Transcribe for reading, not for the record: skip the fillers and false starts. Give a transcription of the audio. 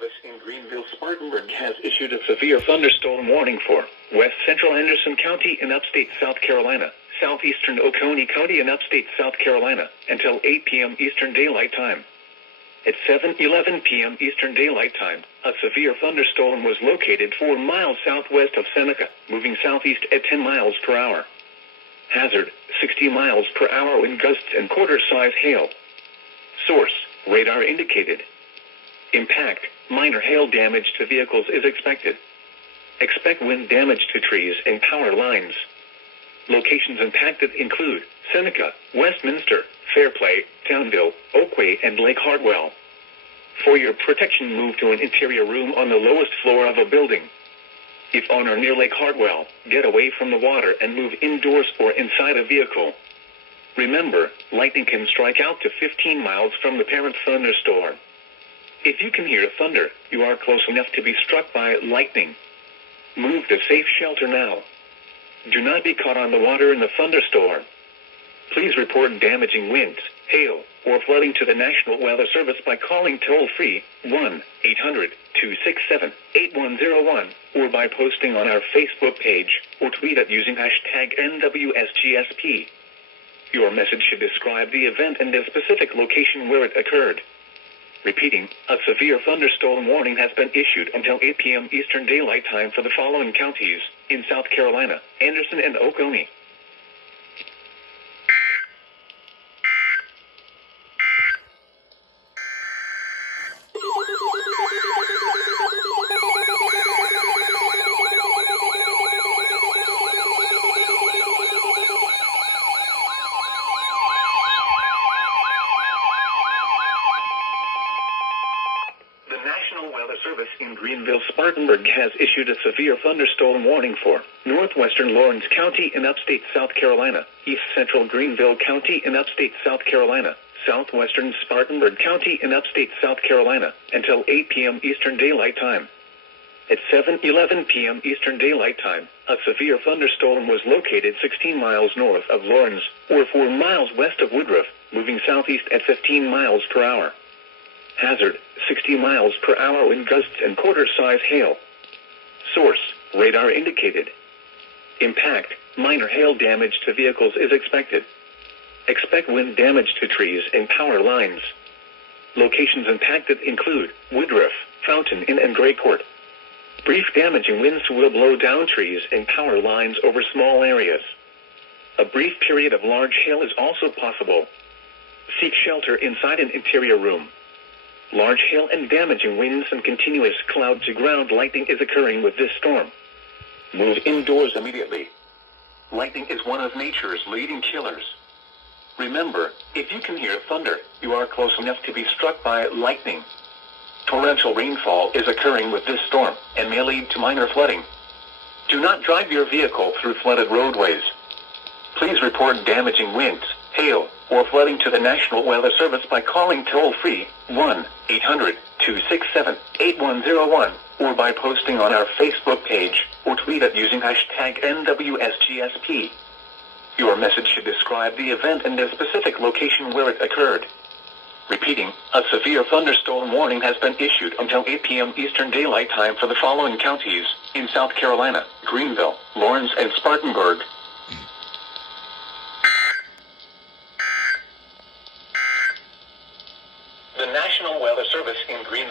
Service in Greenville-Spartanburg has issued a severe thunderstorm warning for west central Anderson County in upstate South Carolina, southeastern Oconee County in upstate South Carolina, until 8 p.m. Eastern Daylight Time. At 7:11 p.m. Eastern Daylight Time, a severe thunderstorm was located 4 miles southwest of Seneca, moving southeast at 10 miles per hour. Hazard, 60 miles per hour wind gusts and quarter-size hail. Source, radar indicated. Impact, minor hail damage to vehicles is expected. Expect wind damage to trees and power lines. Locations impacted include Seneca, Westminster, Fairplay, Townville, Oakway, and Lake Hartwell. For your protection, move to an interior room on the lowest floor of a building. If on or near Lake Hartwell, get away from the water and move indoors or inside a vehicle. Remember, lightning can strike out to 15 miles from the parent thunderstorm. If you can hear thunder, you are close enough to be struck by lightning. Move to safe shelter now. Do not be caught on the water in the thunderstorm. Please report damaging winds, hail, or flooding to the National Weather Service by calling toll-free 1-800-267-8101 or by posting on our Facebook page or tweet it using hashtag NWSGSP. Your message should describe the event and the specific location where it occurred. Repeating, a severe thunderstorm warning has been issued until 8 p.m. Eastern Daylight Time for the following counties in South Carolina, Anderson and Oconee. The National Weather Service in Greenville-Spartanburg has issued a severe thunderstorm warning for northwestern Lawrence County in upstate South Carolina, east central Greenville County in upstate South Carolina, southwestern Spartanburg County in upstate South Carolina, until 8 p.m. Eastern Daylight Time. At 7:11 p.m. Eastern Daylight Time, a severe thunderstorm was located 16 miles north of Lawrence, or 4 miles west of Woodruff, moving southeast at 15 miles per hour. Hazard, 60 miles per hour wind gusts and quarter-size hail. Source, radar indicated. Impact, minor hail damage to vehicles is expected. Expect wind damage to trees and power lines. Locations impacted include Woodruff, Fountain Inn, and Gray Court. Brief damaging winds will blow down trees and power lines over small areas. A brief period of large hail is also possible. Seek shelter inside an interior room. Large hail and damaging winds and continuous cloud-to-ground lightning is occurring with this storm. Move indoors immediately. Lightning is one of nature's leading killers. Remember, if you can hear thunder, you are close enough to be struck by lightning. Torrential rainfall is occurring with this storm and may lead to minor flooding. Do not drive your vehicle through flooded roadways. Please report damaging winds, hail, or flooding to the National Weather Service by calling toll-free 1-800-267-8101 or by posting on our Facebook page or tweet it using hashtag NWSGSP. Your message should describe the event and the specific location where it occurred. Repeating, a severe thunderstorm warning has been issued until 8 p.m. Eastern Daylight Time for the following counties in South Carolina, Greenville, Lawrence, and Spartanburg. The National Weather Service in Greenville.